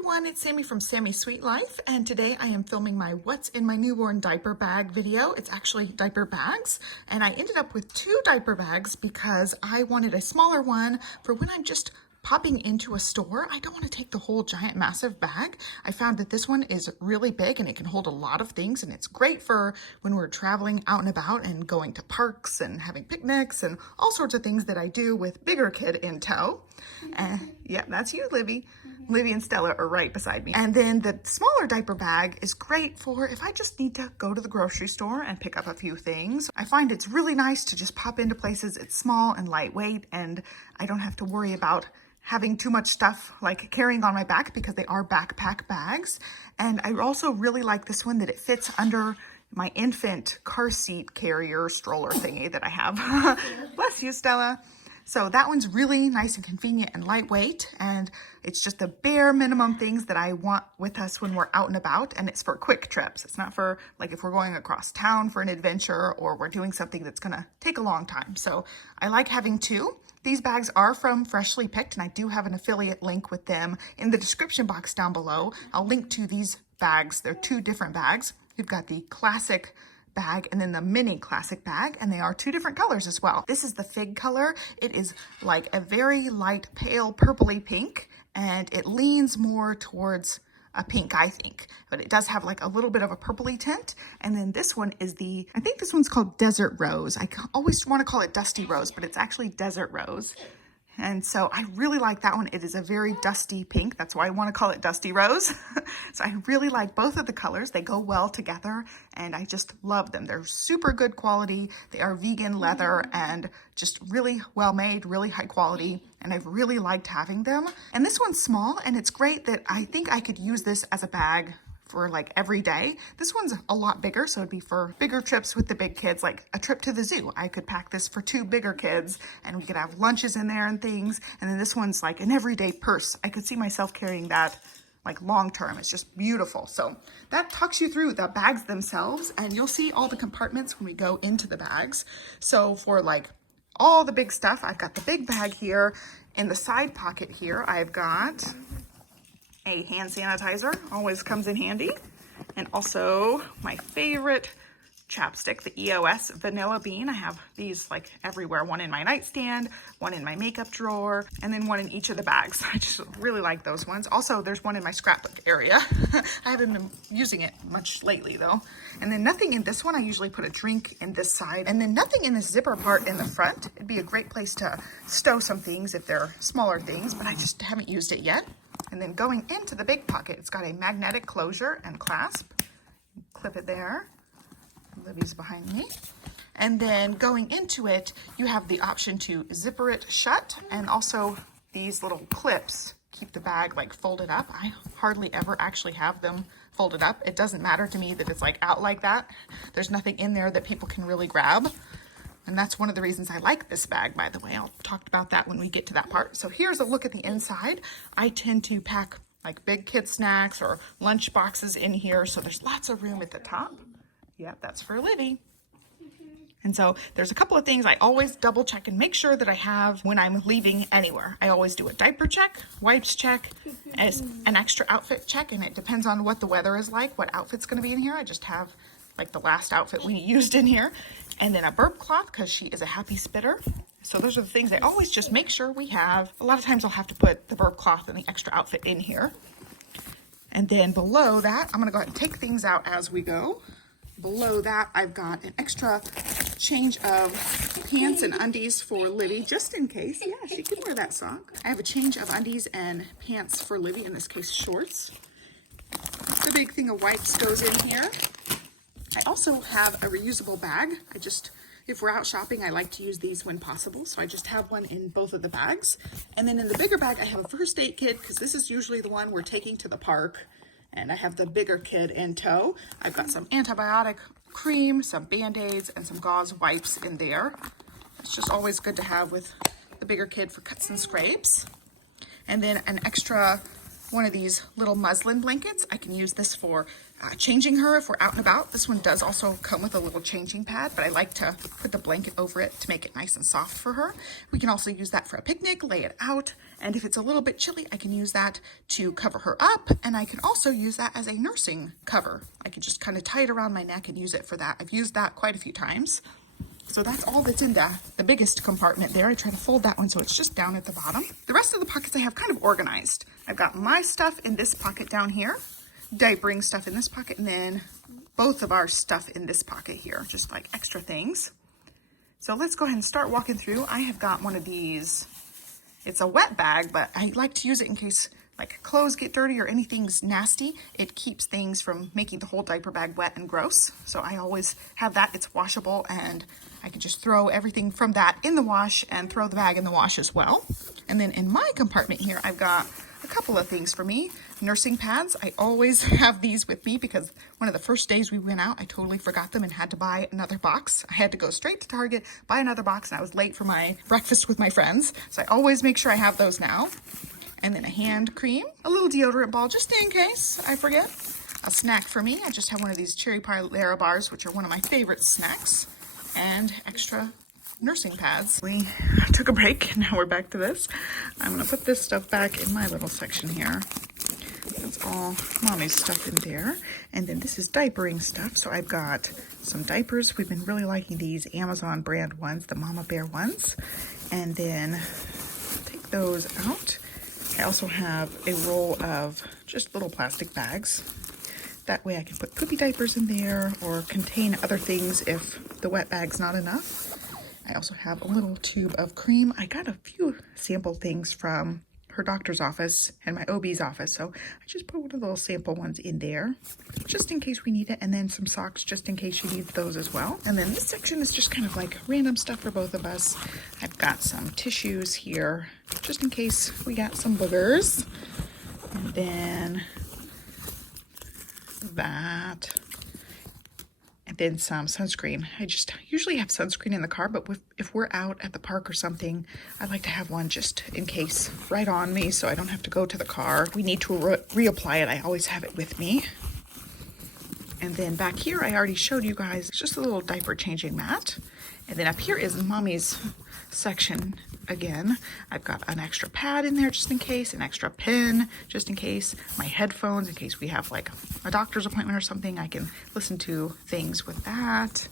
everyone, it's Sammy from Sammy's Sweet Life, and today I am filming my What's in My Newborn Diaper Bag video. It's actually diaper bags, and I ended up with 2 diaper bags because I wanted a smaller one for when I'm just popping into a store. I don't want to take the whole giant massive bag. I found that this one is really big and it can hold a lot of things, and it's great for when we're traveling out and about and going to parks and having picnics and all sorts of things that I do with bigger kid in tow. Yep, that's you, Livy. Olivia and Stella are right beside me. And then the smaller diaper bag is great for if I just need to go to the grocery store and pick up a few things. I find it's really nice to just pop into places. It's small and lightweight, and I don't have to worry about having too much stuff like carrying on my back because they are backpack bags. And I also really like this one that it fits under my infant car seat carrier stroller thingy that I have. Bless you, Stella. So that one's really nice and convenient and lightweight, and it's just the bare minimum things that I want with us when we're out and about, and it's for quick trips. It's not for like if we're going across town for an adventure or we're doing something that's gonna take a long time. So I like having 2. These bags are from Freshly Picked, and I do have an affiliate link with them in the description box down below. I'll link to these bags. They're 2 different bags. We've got the classic bag and then the mini classic bag, and they are 2 different colors as well. This is the fig color. It is like a very light pale purpley pink, and it leans more towards a pink, I think, but it does have like a little bit of a purpley tint. And then this one is I think this one's called Desert Rose. I always want to call it Dusty Rose, but it's actually Desert Rose. And so I really like that one. It is a very dusty pink. That's why I want to call it Dusty Rose. So I really like both of the colors. They go well together, and I just love them. They're super good quality. They are vegan leather and just really well made, really high quality. And I've really liked having them. And this one's small, and it's great that I think I could use this as a bag for like every day. This one's a lot bigger, so it'd be for bigger trips with the big kids, like a trip to the zoo. I could pack this for 2 bigger kids, and we could have lunches in there and things. And then this one's like an everyday purse. I could see myself carrying that like long term. It's just beautiful. So that talks you through the bags themselves, and you'll see all the compartments when we go into the bags. So for like all the big stuff, I've got the big bag here. In the side pocket here, I've got a hand sanitizer, always comes in handy, and also my favorite chapstick, the EOS Vanilla Bean. I have these like everywhere, one in my nightstand, one in my makeup drawer, and then one in each of the bags. I just really like those ones. Also, there's one in my scrapbook area. I haven't been using it much lately though. And then nothing in this one. I usually put a drink in this side, and then nothing in this zipper part in the front. It'd be a great place to stow some things if they're smaller things, but I just haven't used it yet. And then going into the big pocket, it's got a magnetic closure and clasp. Clip it there. Livy's behind me. And then going into it, you have the option to zipper it shut, and also these little clips keep the bag like folded up. I hardly ever actually have them folded up. It doesn't matter to me that it's like out like that. There's nothing in there that people can really grab. And that's one of the reasons I like this bag, by the way. I'll talk about that when we get to that part. So here's a look at the inside. I tend to pack like big kid snacks or lunch boxes in here, so there's lots of room at the top. Yep, that's for Livy. And so there's a couple of things I always double check and make sure that I have when I'm leaving anywhere. I always do a diaper check, wipes check, as an extra outfit check, and it depends on what the weather is like, what outfit's gonna be in here. I just have like the last outfit we used in here. And then a burp cloth, because she is a happy spitter. So those are the things I always just make sure we have. A lot of times I'll have to put the burp cloth and the extra outfit in here. And then below that, I'm gonna go ahead and take things out as we go. Below that, I've got an extra change of pants and undies for Livy, just in case. Yeah, she can wear that sock. I have a change of undies and pants for Livy, in this case, shorts. The big thing of wipes goes in here. I also have a reusable bag. If we're out shopping, I like to use these when possible. So I just have one in both of the bags. And then in the bigger bag, I have a first aid kit, because this is usually the one we're taking to the park. And I have the bigger kid in tow. I've got some antibiotic cream, some Band-Aids, and some gauze wipes in there. It's just always good to have with the bigger kid for cuts and scrapes. And then an extra one of these little muslin blankets. I can use this for changing her if we're out and about. This one does also come with a little changing pad, but I like to put the blanket over it to make it nice and soft for her. We can also use that for a picnic, lay it out, and if it's a little bit chilly, I can use that to cover her up, and I can also use that as a nursing cover. I can just kind of tie it around my neck and use it for that. I've used that quite a few times. So that's all that's in the biggest compartment there. I try to fold that one so it's just down at the bottom. The rest of the pockets I have kind of organized. I've got my stuff in this pocket down here, diapering stuff in this pocket, and then both of our stuff in this pocket here, just like extra things. So let's go ahead and start walking through. I have got one of these. It's a wet bag, but I like to use it in case like clothes get dirty or anything's nasty. It keeps things from making the whole diaper bag wet and gross. So I always have that. It's washable, and I can just throw everything from that in the wash and throw the bag in the wash as well. And then in my compartment here, I've got a couple of things for me. Nursing pads. I always have these with me because one of the first days we went out, I totally forgot them and had to buy another box. I had to go straight to Target, buy another box, and I was late for my breakfast with my friends. So I always make sure I have those now. And then a hand cream, a little deodorant ball just in case I forget. A snack for me. I just have one of these cherry pie Lara bars, which are one of my favorite snacks. And extra nursing pads. We took a break, now we're back to this. I'm gonna put this stuff back in my little section here. That's all mommy's stuff in there. And then this is diapering stuff. So I've got some diapers. We've been really liking these Amazon brand ones, the Mama Bear ones. And then take those out. I also have a roll of just little plastic bags. That way I can put poopy diapers in there or contain other things if the wet bag's not enough. I also have a little tube of cream. I got a few sample things from her doctor's office and my OB's office, so I just put one of those sample ones in there just in case we need it, and then some socks just in case she needs those as well. And then this section is just kind of like random stuff for both of us. I've got some tissues here just in case we got some boogers, and then that, and then some sunscreen. I just usually have sunscreen in the car, but if we're out at the park or something, I like to have one just in case right on me so I don't have to go to the car. We need to reapply it. I always have it with me. And then back here, I already showed you guys just a little diaper changing mat. And then up here is mommy's section again. I've got an extra pad in there just in case, an extra pin just in case, my headphones in case we have like a doctor's appointment or something. I can listen to things with that.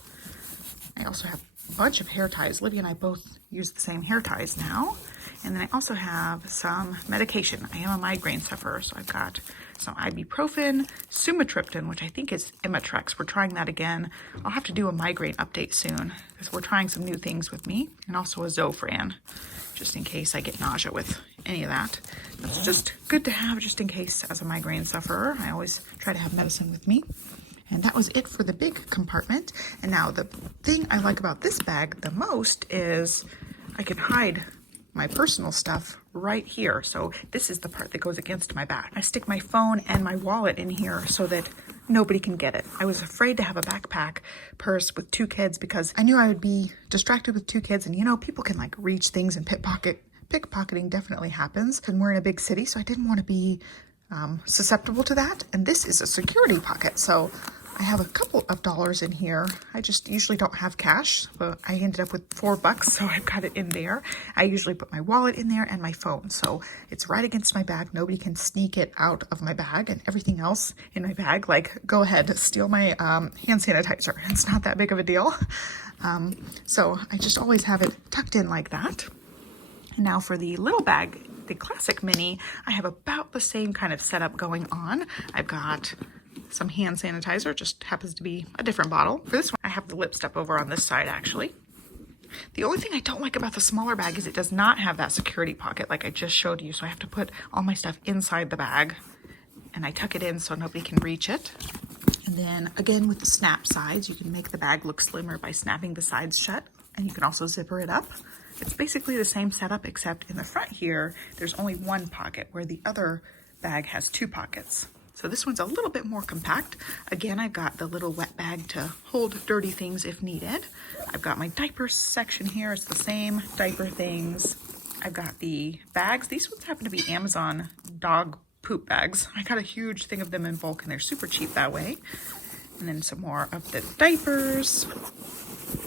I also have a bunch of hair ties. Olivia and I both use the same hair ties now. And then I also have some medication. I am a migraine sufferer, so I've got some ibuprofen, sumatriptan, which I think is Imitrex. We're trying that again. I'll have to do a migraine update soon because we're trying some new things with me, and also a Zofran, just in case I get nausea with any of that. That's just good to have just in case as a migraine sufferer. I always try to have medicine with me. And that was it for the big compartment. And now the thing I like about this bag the most is I can hide my personal stuff right here. So this is the part that goes against my back. I stick my phone and my wallet in here so that nobody can get it. I was afraid to have a backpack purse with two kids because I knew I would be distracted with two kids, and you know, people can like reach things and pickpocketing definitely happens, and we're in a big city, so I didn't want to be susceptible to that. And this is a security pocket, so I have a couple of dollars in here. I just usually don't have cash, but I ended up with $4, so I've got it in there. I usually put my wallet in there and my phone, so it's right against my bag. Nobody can sneak it out of my bag, and everything else in my bag, like, go ahead, steal my hand sanitizer. It's not that big of a deal. So I just always have it tucked in like that. And now for the little bag, the classic mini, I have about the same kind of setup going on. I've got some hand sanitizer, just happens to be a different bottle. For this one, I have the lip step over on this side, actually. The only thing I don't like about the smaller bag is it does not have that security pocket like I just showed you, so I have to put all my stuff inside the bag, and I tuck it in so nobody can reach it. And then again with the snap sides, you can make the bag look slimmer by snapping the sides shut, and you can also zipper it up. It's basically the same setup, except in the front here, there's only one pocket where the other bag has two pockets. So this one's a little bit more compact. Again, I've got the little wet bag to hold dirty things if needed. I've got my diaper section here. It's the same diaper things. I've got the bags. These ones happen to be Amazon dog poop bags. I got a huge thing of them in bulk and they're super cheap that way. And then some more of the diapers.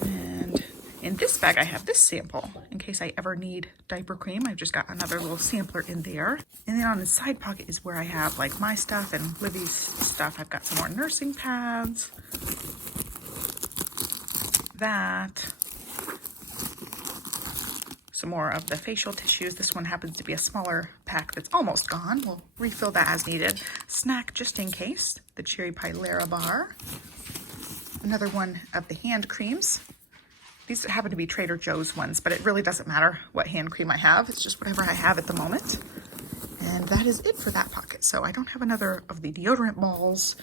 And in this bag, I have this sample in case I ever need diaper cream. I've just got another little sampler in there. And then on the side pocket is where I have like my stuff and Livy's stuff. I've got some more nursing pads. That. Some more of the facial tissues. This one happens to be a smaller pack that's almost gone. We'll refill that as needed. Snack just in case. The Cherry Pie Lara bar. Another one of the hand creams. These happen to be Trader Joe's ones, but it really doesn't matter what hand cream I have. It's just whatever I have at the moment. And that is it for that pocket. So I don't have another of the deodorant balls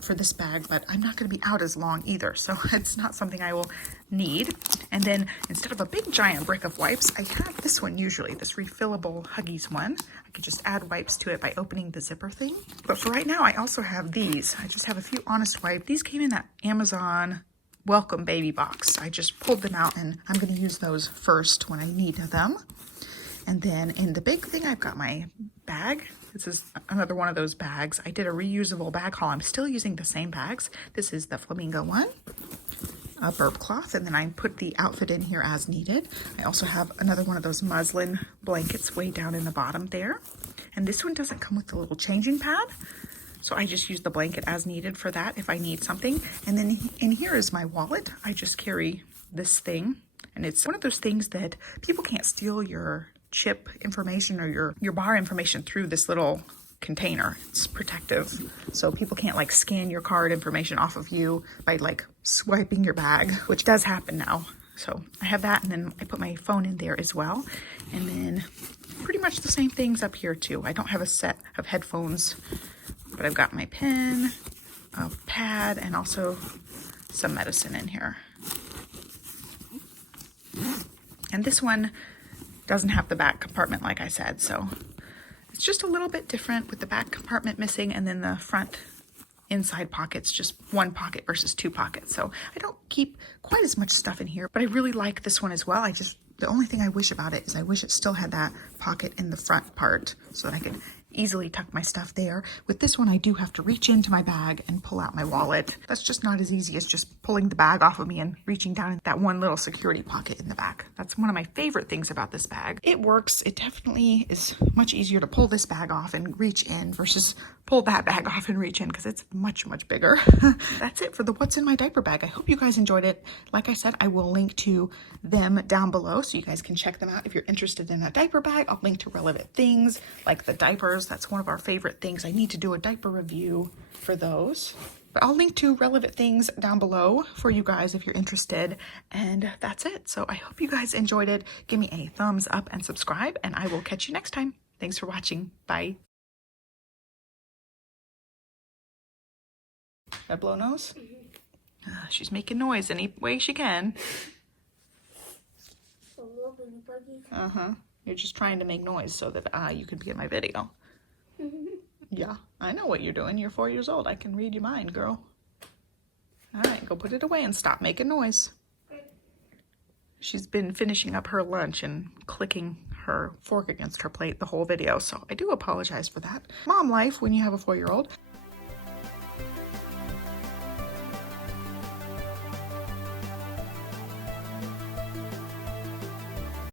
for this bag, but I'm not going to be out as long either, so it's not something I will need. And then instead of a big giant brick of wipes, I have this one usually, this refillable Huggies one. I could just add wipes to it by opening the zipper thing. But for right now, I also have these. I just have a few Honest Wipe. These came in that Amazon Welcome Baby box. I just pulled them out and I'm going to use those first when I need them. And then in the big thing, I've got my bag. This is another one of those bags. I did a reusable bag haul. I'm still using the same bags. This is the flamingo one, a burp cloth, and then I put the outfit in here as needed. I also have another one of those muslin blankets way down in the bottom there. And this one doesn't come with the little changing pad. So I just use the blanket as needed for that if I need something. And then in here is my wallet. I just carry this thing. And it's one of those things that people can't steal your chip information or your bar information through this little container. It's protective. So people can't like scan your card information off of you by like swiping your bag, which does happen now. So I have that, and then I put my phone in there as well. And then pretty much the same things up here too. I don't have a set of headphones, but I've got my pen, a pad, and also some medicine in here. And this one doesn't have the back compartment, like I said, so it's just a little bit different with the back compartment missing, and then the front inside pockets, just one pocket versus two pockets. So I don't keep quite as much stuff in here, but I really like this one as well. The only thing I wish about it is I wish it still had that pocket in the front part so that I could easily tuck my stuff there. With this one, I do have to reach into my bag and pull out my wallet. That's just not as easy as just pulling the bag off of me and reaching down in that one little security pocket in the back. That's one of my favorite things about this bag. It works. It definitely is much easier to pull this bag off and reach in versus pull that bag off and reach in because it's much, much bigger. That's it for the What's in My Diaper bag. I hope you guys enjoyed it. Like I said, I will link to them down below so you guys can check them out if you're interested in a diaper bag. I'll link to relevant things like the diapers. That's one of our favorite things. I need to do a diaper review for those. But I'll link to relevant things down below for you guys if you're interested. And that's it. So I hope you guys enjoyed it. Give me a thumbs up and subscribe, and I will catch you next time. Thanks for watching. Bye. That blow nose? She's making noise any way she can. You're just trying to make noise so that you can be in my video. Yeah, I know what you're doing. You're 4 years old. I can read your mind, girl. All right, go put it away and stop making noise. She's been finishing up her lunch and clicking her fork against her plate the whole video, so I do apologize for that. Mom life when you have a 4-year-old.